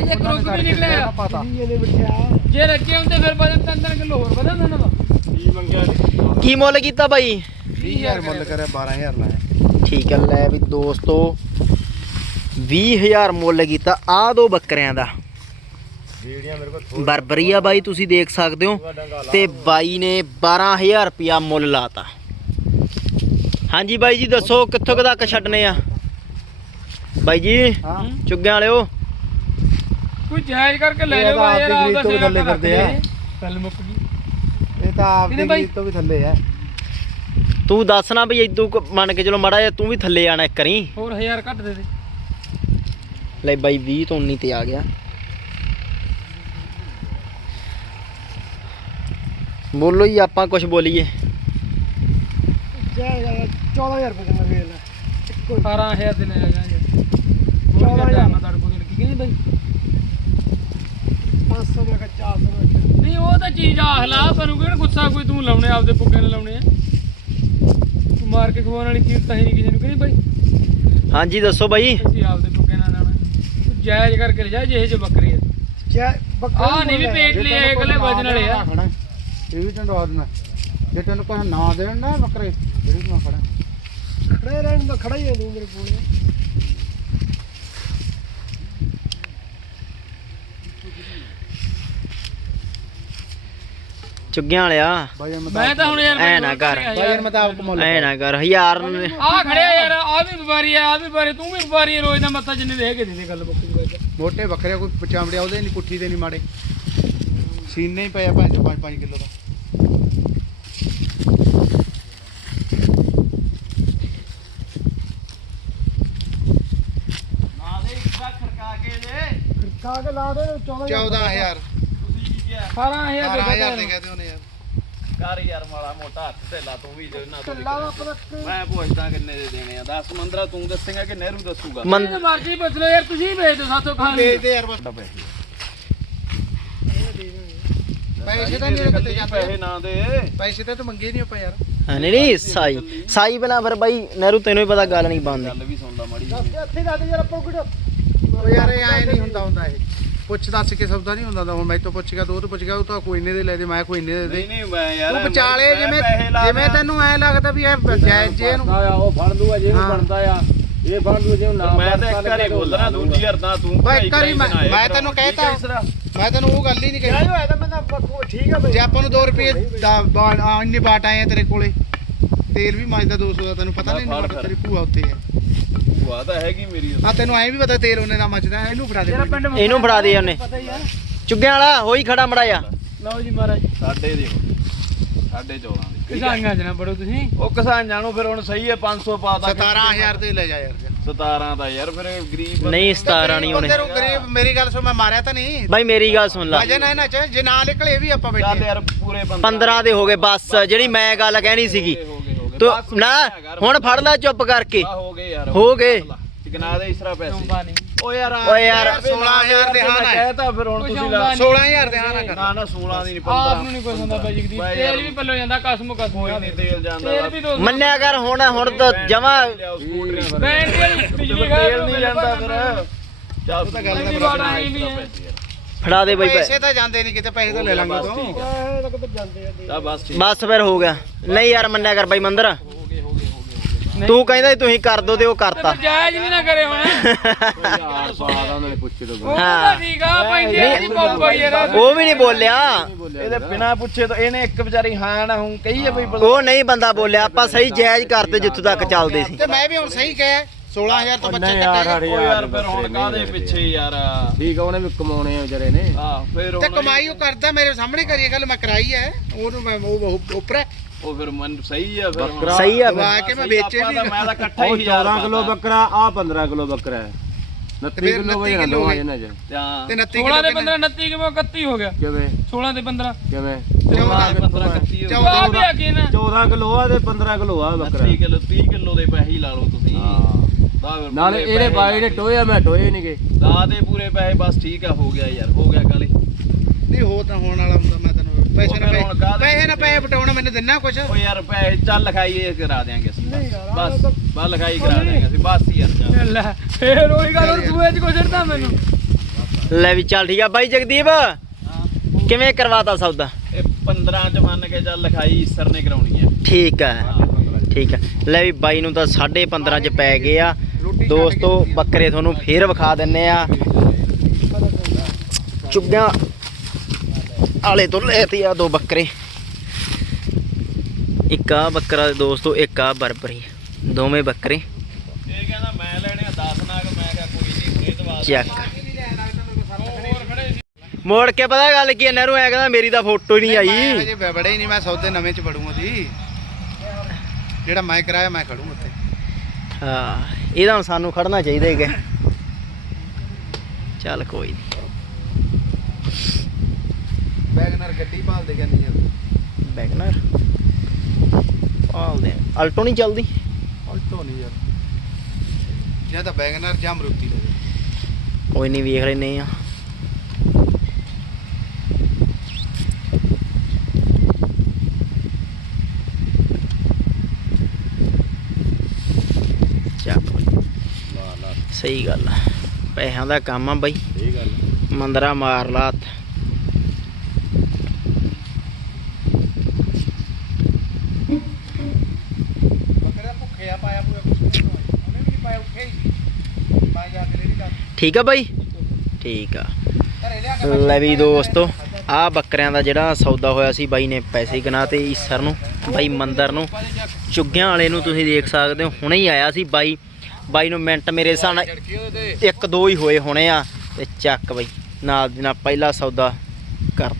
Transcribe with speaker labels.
Speaker 1: ਜੇ ਕਰੁੱਕ ਵੀ ਨਿਕਲਿਆ।
Speaker 2: ਪਤਾ।
Speaker 1: ਜੇ ਹੁੰਦੇ ਫਿਰ ਕਿਲੋ ਹੋਰ
Speaker 2: ਕੀ ਮੰਗਿਆ ਜੀ
Speaker 3: ਕੀ ਮੁੱਲ ਕੀਤਾ ਬਾਈ?
Speaker 2: 20000 ਮੁੱਲ ਕਰਿਆ 12000 ਲਾਇਆ।
Speaker 3: ਠੀਕ ਹੈ ਲੈ ਵੀ ਦੋਸਤੋ 20000 ਮੁੱਲ ਕੀਤਾ ਆ ਦੋ ਬੱਕਰਿਆਂ ਦਾ।
Speaker 2: ਜਿਹੜੀਆਂ ਮੇਰੇ ਕੋਲ
Speaker 3: ਬਰਬਰੀ ਆ ਬਾਈ ਤੁਸੀਂ ਦੇਖ ਸਕਦੇ ਹੋ। ਤੇ ਬਾਈ ਨੇ 12000 ਰੁਪਿਆ ਮੁੱਲ ਲਾਤਾ। ਹਾਂਜੀ ਬਾਈ ਜੀ ਦੱਸੋ ਕਿੱਥੋਂ ਕੁ ਤੱਕ ਛੱਡਨੇ ਆ? ਬਾਈ ਜੀ
Speaker 2: ਹਾਂ।
Speaker 3: ਚੁੱਗਿਆਂ ਵਾਲਿਓ।
Speaker 1: ਕੋਈ ਜਾਇਜ਼ ਕਰਕੇ ਲੈ ਬਾਈ ਯਾਰ
Speaker 2: ਗਰੀਬ ਤੋਂ
Speaker 1: ਸੇਵਾ
Speaker 2: ਥੱਲੇ ਕਰਦੇ ਆ।
Speaker 1: ਗੱਲ ਮੁੱਕ ਗਈ।
Speaker 2: ਇਹ ਤਾਂ ਆਪ ਦੀ? ਗਰੀਬ ਤੋਂ ਵੀ ਥੱਲੇ ਆ।
Speaker 3: ਤੂੰ ਦੱਸ ਨਾ ਵੀ ਇਦੋਂ ਕੁ ਮੰਨ ਕੇ ਚਲੋ ਮੜਾ ਜਾ ਤੂੰ ਵੀ ਥੱਲੇ ਆਣਾ ਇੱਕ ਵਾਰੀ।
Speaker 1: ਹੋਰ 1000 ਘੱਟ ਦੇ ਦੇ।
Speaker 3: ਲੈ ਬਾਈ 20 ਤੋਂ 19 ਤੇ ਆ ਗਿਆ। ਬੋਲੋ ਜੀ ਆਪਾਂ ਕੁਝ ਬੋਲੀਏ।
Speaker 4: ਜਾ ਜਾ 14000 ਰੁਪਏ ਦਾ ਵੇਲ ਇੱਕੋ
Speaker 1: 18000 ਦੇ ਲੈ ਜਾਾਂਗੇ
Speaker 4: ਚੌਦਾਂ ਹਜ਼ਾਰ।
Speaker 1: ਮੈਂ ਤੁਹਾਡੇ ਕੋਲ ਕੀ ਕਹਿੰਦੀ ਬਾਈ?
Speaker 4: 500 ਮੈਂ ਕਿਹਾ 400 ਮੈਂ ਕਿਹਾ।
Speaker 1: ਨਹੀਂ ਉਹ ਤਾਂ ਚੀਜ਼ ਆਖਲਾ ਸਾਨੂੰ ਕਿਹੜਾ ਗੁੱਸਾ ਕੋਈ ਤੂੰ ਲਾਉਣੇ ਆਪਦੇ ਪੁੱਗੇ ਨੇ ਲਾਉਣੇ ਆ। ਤੂੰ ਮਾਰ ਕੇ ਖਵਾਉਣ ਵਾਲੀ ਚੀਜ਼ ਤਾਂ ਹੀ ਨਹੀਂ ਕਿਸੇ ਨੂੰ ਕਹਿੰਦੀ ਬਾਈ।
Speaker 3: ਹਾਂਜੀ ਦੱਸੋ ਬਾਈ।
Speaker 1: ਅਸੀਂ ਆਪਦੇ ਪੁੱਗੇ ਨਾਲ ਲਾਉਣਾ। ਤੂੰ ਜਾਇਜ਼ ਕਰਕੇ ਲੈ ਜਾ ਜਿਹੇ ਜਿਹੇ ਬੱਕਰੇ ਆ।
Speaker 4: ਜਾ ਬੱਕਰਾ
Speaker 1: ਆਹ ਨਹੀਂ ਵੀ ਪੇਟ ਲਈ ਇਹ ਇਕੱਲੇ ਵਜਨ ਵਾਲੇ ਆ।
Speaker 2: ਖੜਾ ਇਹ ਵੀ ਟੰਡਵਾ ਦੇਣਾ ਜੇ ਤੈਨੂੰ ਕੋਈ ਨਾ ਦੇਣ ਨਾ ਬੱਕਰੇ ਇਹ ਵੀ ਮੈਂ ਖੜਾ।
Speaker 4: ਖੜੇ ਰਹਿਣ ਦਾ ਖੜਾ ਹੀ ਹੈ ਨਹੀਂ ਮੇਰੇ ਕੋਲ।
Speaker 3: ਚੁੱਗਿਆਂ ਵਾਲਿਆ।
Speaker 2: ਬਾਈ
Speaker 1: ਮੈਂ ਤਾਂ ਹੁਣ ਯਾਰ
Speaker 3: ਐ ਨਾ ਕਰ।
Speaker 2: ਬਾਈ ਮੁਤਾਬਕ ਮੁੱਲ।
Speaker 3: ਐ ਨਾ ਕਰ ਹਜ਼ਾਰ ਨੇ-
Speaker 1: ਆ ਖੜਿਆ ਯਾਰ ਆ ਵੀ ਵਪਾਰੀ ਆ ਆ ਵੀ ਵਪਾਰੀ ਤੂੰ ਵੀ ਵਪਾਰੀ ਆ, ਰੋਜ਼ ਦਾ ਮੱਥਾ ਜਿੰਨੇ ਦੇ ਕੇ ਦਿੰਦੇ ਗੱਲ ਬਾਈ
Speaker 2: ਮੋਟੇ ਬੱਕਰੇ ਕੋਈ ਪਚਾਮੜਿਆ ਉਹਦੇ ਨਹੀਂ ਪੁੱਠੀ ਦੇ ਨਹੀਂ ਮਾੜੇ। ਸੀਨੇ ਹੀ ਪਿਆ ਭਾਂ 5 5 ਕਿਲੋ ਦਾ।
Speaker 4: ਖੜਕਾ ਕੇ ਲਾ ਦੇ 14000
Speaker 2: 14000
Speaker 1: 18000 ਦੇ
Speaker 2: 12000 ਦੇ
Speaker 1: ਦੇ
Speaker 2: ਕਹਦੇ ਉਹਨੇ ਯਾਰ।
Speaker 5: ਕਰ ਯਾਰ ਮਾੜਾ ਮੋਟਾ ਹੱਥ ਢਿੱਲਾ ਤੂੰ ਵੀ ਦੇ ਨਾ ਤੂੰ
Speaker 4: ਲਾ। ਆਪਣਾ
Speaker 5: ਮੈਂ ਪੁੱਛਦਾ ਕਿੰਨੇ ਦੇ ਦੇਣੇ ਆ। 10 15 ਤੂੰ ਦੱਸੇਗਾ ਕਿ ਨਹਿਰੂ ਦੱਸੂਗਾ?
Speaker 3: ਮੰ-
Speaker 1: ਜਿੰਨੇ ਮਰਜ਼ੀ ਪੁੱਛ ਲਓ ਯਾਰ ਤੁਸੀਂ ਹੀ ਵੇਚ ਦਿਓ ਸਾਥੋਂ ਖਾਣ ਨੂੰ।
Speaker 2: ਵੇਚਦੇ ਯਾਰ ਬਸ। ਪੈਸੇ ਤਾਂ ਨਹੀਂ ਕਿਤੇ ਜਾਂਦੇ
Speaker 5: ਪੈਸੇ ਨਾ ਦੇ।
Speaker 2: ਪੈਸੇ ਤਾਂ ਤੂੰ ਮੰਗੇ ਨਹੀਂ ਆਪਾਂ ਯਾਰ।
Speaker 3: ਹਾਂ, ਨਹੀਂ ਨਹੀਂ ਸਾਈ। ਸਾਈ ਬਣਾ ਫਿਰ ਬਾਈ ਨਹਿਰੂ ਤੈਨੂੰ ਹੀ ਪਤਾ ਗੱਲ ਨਹੀਂ ਬਣਦੀ।
Speaker 5: ਗੱਲ ਵੀ ਸੁਣਦਾ ਮਾੜੀ
Speaker 4: ਦੱਸ ਦੇ ਇੱਥੇ ਦੱਸ ਦੇ ਯਾਰ ਆਪਾਂ ਕਿਹੜਾ
Speaker 2: ਉਹ ਯਾਰ ਇਹ ਐ ਨਹੀਂ ਹੁੰਦਾ ਹੁੰਦਾ ਇਹ। ਪੁੱਛ ਦੱਸ ਕੇ ਸੌਦਾ ਨਹੀਂ ਹੁੰਦਾ ਹੁਣ ਮੈਂ ਤੋਂ ਪੁੱਛ ਗਿਆ ਤੂੰ ਉਹ ਤੋਂ ਪੁੱਛ ਗਿਆ ਉਹ ਤਾਂ ਕੋਈ ਇੰਨੇ ਦੇ ਲੈ ਦੇ ਮੈਂ ਕੋਈ ਇੰਨੇ ਦੇ
Speaker 5: ਨਹੀਂ
Speaker 2: ਦੇ
Speaker 5: ਨਹੀਂ ਮੈਂ ਯਾਰ
Speaker 2: ਤੂੰ ਵਿਚਾਲੇ ਜਿਵੇਂ ਜਿਵੇਂ। ਤੈਨੂੰ ਐ ਲੱਗਦਾ ਵੀ ਇਹ ਜਾਇਜ਼ ਜੇ
Speaker 6: ਆ ਉਹ ਫੜ ਲੂਗਾ ਜੇ
Speaker 2: ਹਾਂ।
Speaker 6: ਬਣਦਾ ਆ ਇਹ ਫੜ ਲੂ ਜੇ ਨਾ
Speaker 5: ਮੈਂ ਤਾਂ ਇੱਕ ਵਾਰੀ ਬੋਲਣਾ ਦੂਜੀ ਵਾਰ ਤਾਂ
Speaker 2: ਬਈ ਇੱਕ ਵਾਰੀ ਮੈਂ-। ਤੈਨੂੰ ਕਹਿ
Speaker 5: ਠੀਕ ਹੈ
Speaker 2: ਤਾ।
Speaker 5: ਇਸ ਤਰ੍ਹਾਂ?
Speaker 2: ਮੈਂ ਤੈਨੂੰ ਉਹ ਗੱਲ ਹੀ ਨਹੀਂ ਕਹੀ
Speaker 4: ਹੋਇਆ ਤਾਂ ਮੈਂ ਤਾਂ ਬੱਕੋ ਠੀਕ ਆ ਬਈ
Speaker 2: ਜੇ ਆਪਾਂ ਨੂੰ 2 ਰੁਪਏ ਇੰਨੇ ਬਾਟ ਆਏ ਤੇਰੇ ਕੋਲੇ ਤੇਲ ਵੀ ਮੰਗਦਾ 200 ਦਾ ਤੈਨੂੰ ਪਤਾ ਨਹੀਂ
Speaker 5: ਫਿਰ।
Speaker 2: ਤੇਰੀ ਭੂਆ ਉੱਤੇ ਹੈ
Speaker 5: ਭੂਆ ਤਾਂ ਹੈਗੀ ਮੇਰੀ।
Speaker 2: ਆ ਤੈਨੂੰ ਐ ਵੀ ਪਤਾ ਤੇਲ ਉਹਨੇ ਦਾ ਮੱਚਦਾ ਇਹਨੂੰ ਫੜਾ ਦੇ
Speaker 1: ਤੇਰਾ
Speaker 3: ਇਹਨੂੰ ਫੜਾ ਦੇ ਉਹਨੇ।
Speaker 1: ਪਤਾ ਹੀ ਆ
Speaker 3: ਚੁੱਗਿਆਂ ਵਾਲਾ ਹੋਈ ਖੜਾ ਮੜਾ ਜਾ
Speaker 1: ਲਓ ਜੀ ਮਹਾਰਾਜ।
Speaker 5: ਸਾਡੇ ਦੇ ਸਾਡੇ 14 ਦੇ।
Speaker 1: ਕਿਸਾਨਾਂ ਚ ਨਾ ਬੜੋ ਤੁਸੀਂ।
Speaker 5: ਉਹ ਕਿਸਾਨਾਂ ਨੂੰ ਫਿਰ ਹੁਣ ਸਹੀ ਹੈ 500 ਪਾਤਾ
Speaker 2: 17000 ਦੇ ਲੈ ਜਾ ਯਾਰ।
Speaker 5: 17 ਦਾ ਯਾਰ ਫਿਰ ਗਰੀਬ
Speaker 3: ਨਹੀਂ 17 ਨਹੀਂ ਉਹਨੇ
Speaker 2: ਨੂੰ ਗਰੀਬ ਮੇਰੀ ਗੱਲ ਸੁਣ ਮੈਂ ਮਾਰਿਆ ਤਾਂ ਨਹੀਂ।
Speaker 3: ਬਾਈ ਮੇਰੀ ਗੱਲ ਸੁਣ ਲੈ।
Speaker 2: ਵਜਨ ਹੈ ਨਾ ਚ ਜੇ ਨਾ ਨਿਕਲੇ ਵੀ ਆਪਾਂ
Speaker 5: ਚੱਲ
Speaker 2: ਬੈਠੇ
Speaker 5: ਯਾਰ ਪੂਰੇ
Speaker 3: 15 ਦੇ ਹੋ ਗਏ ਬਸ। ਜਿਹੜੀ ਮੈਂ ਗੱਲ ਕਹਿਣੀ ਸੀਗੀ
Speaker 5: ਹੋ ਗਏ ਹੋ ਗਏ
Speaker 3: ਤੂੰ ਨਾ ਹੁਣ ਫੜ ਲੈ ਚੁੱਪ ਕਰਕੇ।
Speaker 5: ਆ ਹੋ ਗਏ ਯਾਰ
Speaker 3: ਹੋ ਗਏ।
Speaker 5: ਚਿਕਨਾ ਦੇ ਇਸਰਾ ਪੈਸੇ। ਓ ਯਾਰ
Speaker 3: ਓਏ ਯਾਰ,
Speaker 2: 16000 ਦੇ ਹਾਂ ਨਾ ਹੈ।
Speaker 5: ਕਹਿਤਾ ਫਿਰ ਹੁਣ
Speaker 1: ਕੁਛ
Speaker 5: ਤੁਸੀਂ
Speaker 1: ਆਉਂਦਾ
Speaker 5: ਲਾ
Speaker 1: ਨਹੀਂ।
Speaker 2: 16000 ਦੇ ਹਾਂ ਨਾ ਕਰ
Speaker 5: ਨਾ ਨਾ 16 ਦੀ ਨਹੀਂ
Speaker 1: ਆਪ
Speaker 5: 15
Speaker 1: ਨੂੰ ਨਹੀਂ ਕੋਈ ਹੁੰਦਾ ਬਾਈ ਜਗਦੀਪ ਤੇਲ ਵੀ ਪੱਲੋ ਜਾਂਦਾ ਕਸਮ ਕਸਮ
Speaker 5: ਕੋਈ ਨਹੀਂ ਤੇਲ ਜਾਂਦਾ।
Speaker 3: ਮੰਨਿਆ ਕਰ ਹੁਣ ਹੁਣ ਤਾਂ ਜਮਾ
Speaker 1: ਬਿਜਲੀ
Speaker 5: ਤੇਲ ਨਹੀਂ ਜਾਂਦਾ ਫਿਰ। ਚੱਲ
Speaker 2: ਤਾਂ ਗੱਲ
Speaker 1: ਦਾ
Speaker 3: ਫੜਾ ਦੇ ਬਾਈ
Speaker 2: ਪੈਸੇ ਤਾਂ ਜਾਂਦੇ ਨਹੀਂ ਕਿਤੇ ਪੈਸੇ ਤਾਂ ਲੈ ਲਾਂਗੇ
Speaker 5: ਆ।
Speaker 4: ਤਾਂ ਆ
Speaker 5: ਚੱਲ ਬਸ ਠੀਕ
Speaker 3: ਬਸ ਫਿਰ ਹੋ ਗਿਆ। ਨਹੀਂ ਯਾਰ ਮੰਨਿਆ ਕਰ ਬਾਈ ਮੰਦਰ। ਤੂੰ ਕਹਿੰਦਾ ਸੀ ਤੁਸੀਂ ਕਰ ਦੋ ਤੇ ਉਹ
Speaker 1: ਤੇ
Speaker 3: ਕਰਤਾ
Speaker 1: ਜਾਇਜ਼ ਵੀ ਨਾ ਕਰੇ ਹੁਣ।
Speaker 6: ਯਾਰ ਬਾਦਾਂ ਨੇ ਪੁੱਛ ਲੋ
Speaker 1: ਉਹ ਤਾਂ ਠੀਕ ਆ ਪੈਂਦੇ ਦੀ ਪਾਊਗਾ ਯਾਰ
Speaker 3: ਉਹ ਵੀ ਨਹੀਂ ਬੋਲਿਆ।
Speaker 5: ਇਹਦੇ ਬਿਨਾ ਪੁੱਛੇ ਤਾਂ ਇਹਨੇ ਇੱਕ ਵਿਚਾਰੀ ਹਾਂ ਨਾ ਹੂੰ ਕਹੀ ਹੈ ਬਈ
Speaker 3: ਉਹ ਨਹੀਂ ਬੰਦਾ ਬੋਲਿਆ ਆਪਾਂ ਸਹੀ ਜਾਇਜ਼ ਕਰਤੇ ਜਿੱਥੋਂ ਤੱਕ ਚੱਲਦੇ ਸੀ।
Speaker 2: ਤੇ ਮੈਂ ਵੀ ਹੁਣ ਸਹੀ ਕਿਹਾ। 16000 ਤੋਂ ਬੱਚੇ
Speaker 6: ਯਾਰ
Speaker 2: ਕੱਟੇ
Speaker 6: ਸਾਡੇ
Speaker 5: ਓ ਯਾਰ ਫਿਰ ਹੁਣ ਕਾਦੇ ਪਿੱਛੇ ਯਾਰ?
Speaker 6: ਠੀਕ ਆ ਉਹਨੇ ਵੀ ਕਮਾਉਣੇ ਆ ਵਿਚਾਰੇ ਨੇ।
Speaker 5: ਆ ਫਿਰ
Speaker 2: ਤੇ
Speaker 5: ਹੁਣ
Speaker 2: ਕਮਾਈ ਉਹ ਕਰਦਾ ਮੇਰੇ ਸਾਹਮਣੇ ਕਰੀ ਗੱਲ ਮੈਂ ਕਰਾਈ ਹੈ ਉਹਨੂੰ ਮੈਂ ਉਹ ਉੱਪਰ ਹੈ
Speaker 5: ਉਹ ਫਿਰ ਮਨ ਸਹੀ ਆ ਫਿਰ ਹੁਣ।
Speaker 6: ਬੱਕਰਾ।
Speaker 3: ਸਹੀ ਆ
Speaker 2: ਦਵਾ
Speaker 3: ਫਿਰ
Speaker 2: ਕੇ ਮੈਂ
Speaker 5: ਸਹੀ
Speaker 2: ਵੇਚੇ
Speaker 5: ਆਪਾਂ
Speaker 2: ਵੀ
Speaker 5: ਤਾਂ ਮੈਂ ਤਾਂ ਇਕੱਠਾ
Speaker 6: ਉਹ
Speaker 5: ਹੀ 1000
Speaker 6: 14 ਕਿਲੋ ਬੱਕਰਾ ਆ 15 ਕਿਲੋ ਬੱਕਰਾ ਹੈ 29
Speaker 2: ਫਿਰ
Speaker 6: ਕਿਲੋ
Speaker 2: 29
Speaker 6: ਵਜਨ
Speaker 2: ਕਿੱਲੋ
Speaker 6: ਦੋਵਾਂ
Speaker 2: ਹੋਏ।
Speaker 6: ਇਹਨਾਂ ਚ।
Speaker 5: ਜਾਂ
Speaker 2: ਤੇ 29
Speaker 1: 16 ਦੇ
Speaker 2: ਕਿਲੋ
Speaker 1: 15 29 ਕਿਵੇਂ 31 ਹੋ ਗਿਆ?
Speaker 6: ਕਿਵੇਂ?
Speaker 1: 16 ਦੇ 15
Speaker 6: ਕਿਵੇਂ?
Speaker 2: 14
Speaker 5: 15 ਕੱਤੀ ਹੋ
Speaker 2: ਚੌਦਾਂ।
Speaker 1: ਆ ਵੀ ਆ ਕੀ ਨਾ।
Speaker 6: 14 ਕਿਲੋ ਆ ਤੇ 15 ਕਿਲੋ ਆ ਬੱਕਰਾ।
Speaker 5: 30 ਕਿਲੋ 30 ਕਿਲੋ ਦੇ ਪੈਸੇ ਹੀ ਲਾ ਲਓ ਤੁਸੀਂ।
Speaker 6: ਹਾਂ।
Speaker 5: ਦਾ
Speaker 6: ਨਾਲੇ ਇਹਦੇ ਬਾਈ ਨੇ ਟੋਏ ਆ ਮੈਂ ਟੋਏ ਨਹੀਂਗੇ
Speaker 5: ਦਾ ਦੇ ਪੂਰੇ ਪੈਸੇ ਬਸ ਠੀਕ ਆ ਹੋ ਗਿਆ ਯਾਰ ਹੋ ਗਿਆ ਕਾਲੇ।
Speaker 2: ਨਹੀਂ ਹੋ ਤਾਂ ਹੋਣ ਵਾਲਾ ਹੁੰਦਾ ਮੈਂ ਤੈਨੂੰ ਪੈਸੇ ਨਾ ਪੈਸੇ ਨਾ ਪੈਸੇ ਪਟਾਉਣਾ ਮੈਨੂੰ ਦਿੰਨਾ ਕੁਛ?
Speaker 5: ਓ ਯਾਰ ਪੈਸੇ ਚੱਲ ਲਿਖਾਈ ਇਹ ਕਰਾ ਦਿਆਂਗੇ ਅਸੀਂ
Speaker 4: ਨਹੀਂ ਯਾਰ, ਆਹ
Speaker 5: ਬਸ ਬਸ ਲਿਖਾਈ ਕਰਾ ਦਿਆਂਗੇ ਅਸੀਂ ਬਸ ਹੀ ਯਾਰ।
Speaker 1: ਲੈ ਫੇਰ ਉਹੀ ਗੱਲ ਹੁਣ ਤੂੰ ਇਹ ਚ ਕੋਈ ਛੱਡਦਾ ਮੈਨੂੰ?
Speaker 3: ਲੈ ਵੀ ਚੱਲ ਠੀਕ ਆ ਬਾਈ ਜਗਦੀਪ। ਕਿਵੇਂ ਕਰਵਾਤਾ ਸੌਦਾ?
Speaker 5: ਇਹ 15 ਚ ਮੰਨ ਕੇ ਚੱਲ ਲਿਖਾਈ ਸਰ ਨੇ ਕਰਾਉਣੀ ਹੈ
Speaker 3: ਠੀਕ ਆ ਠੀਕ ਆ। ਲੈ ਵੀ ਬਾਈ ਨੂੰ ਤਾਂ 15.5 ਚ ਪੈ ਗਏ ਆ। ਦੋਸਤੋ ਬੱਕਰੇ ਤੁਹਾਨੂੰ ਫੇਰ ਵਿਖਾ ਦਿੰਨੇ ਆ। ਚੁੱਗਿਆਂ ਆਲੇ ਤੋਂ ਲੈਤੀ ਆ ਦੋ ਬੱਕਰੇ। ਇੱਕ ਆ ਬੱਕਰਾ ਦੋਸਤੋ ਇੱਕ ਆ ਬਰਬਰੀ। ਦੋਵੇਂ ਬੱਕਰੇ।
Speaker 5: ਇਹ ਕਹਿੰਦਾ ਮੈਂ ਲੈਣੇ ਆ 10 ਨਾਗ ਮੈਂ ਕਿਹਾ ਕੋਈ ਨਹੀਂ ਇਹ ਦਵਾ
Speaker 3: ਚੱਕ ਮੋੜ ਕੇ ਪਤਾ ਗੱਲ ਕੀ ਹੈ ਨਹਿਰੂ ਐ ਕਹਿੰਦਾ ਮੇਰੀ ਤਾਂ ਫੋਟੋ ਹੀ ਨਹੀਂ ਆਈ।
Speaker 2: ਹਜੇ ਬੜੇ ਹੀ ਨਹੀਂ ਮੈਂ ਸੌਦੇ ਨਵੇਂ ਚ ਵੜੂੰਗਾ ਜੀ ਜਿਹੜਾ ਮੈਂ ਕਰਾਇਆ ਮੈਂ ਖੜੂੰ ਉੱਥੇ।
Speaker 3: ਹਾਂ। ਇਹਦਾ ਹੁਣ ਸਾਨੂੰ ਖੜਨਾ ਚਾਹੀਦਾ ਹੈਗਾ। ਚੱਲ ਕੋਈ ਨਹੀਂ
Speaker 2: ਵੈਗਨਰ ਗੱਡੀ ਭਾਲਦੇ ਕਹਿੰਦੀ ਆ।
Speaker 3: ਬੈਗਨਰ? ਆਲਦੇ ਅਲਟੋ ਨਹੀਂ ਚੱਲਦੀ?
Speaker 2: ਉਲਟੋ ਨਹੀਂ ਯਾਰ। ਜਾਂ ਤਾਂ ਵੈਗਨਰ ਜਾਂ ਮਰੂਤੀ ਲੈ
Speaker 3: ਕੋਈ ਨਹੀਂ ਵੇਖ ਲੈਨੇ ਆ ਚੱਕ ਬਈ। ਸਹੀ ਗੱਲ ਆ। ਪੈਸਿਆਂ ਦਾ ਕੰਮ ਆ ਬਾਈ।
Speaker 6: ਸਹੀ ਗੱਲ
Speaker 3: ਮੰਦਰਾ ਮਾਰ ਲਾ ਹੱਥ।
Speaker 2: ਬੱਕਰਾ ਭੁੱਖਿਆ ਪਾਇਆ ਪੂਆ ਕੁਛ ਨਹੀਂ ਉਹਨੇ ਵੀ ਨਹੀਂ ਪਾਇਆ ਉੱਥੇ ਹੀ ਮੈਂ ਜਾ ਕੇ ਰੇੜੀ ਲਾ
Speaker 3: ਠੀਕ ਆ ਬਾਈ? ਠੀਕ ਆ। ਲੈ ਵੀ ਦੋਸਤੋ ਆ ਬੱਕਰਿਆਂ ਦਾ ਜਿਹੜਾ ਸੌਦਾ ਹੋਇਆ ਸੀ ਬਾਈ ਨੇ ਪੈਸੇ ਗਨਾ ਤੇ ਈਸਰ ਨੂੰ ਬਾਈ ਮੰਦਰ ਨੂੰ। ਚੁੱਗਿਆਂ ਵਾਲੇ ਨੂੰ ਤੁਸੀਂ ਦੇਖ ਸਕਦੇ ਹੋ ਹੁਣੇ ਹੀ ਆਇਆ ਸੀ ਬਾਈ। ਬਾਈ ਨੂੰ ਮਿੰਟ ਮੇਰੇ ਹਿਸਾਬ ਨਾਲ ਇੱਕ ਦੋ ਹੀ ਹੋਏ ਹੋਣੇ ਆ ਤੇ ਚੱਕ ਬਾਈ। ਨਾਲ ਦੀ ਨਾਲ ਪਹਿਲਾ ਸੌਦਾ ਕਰ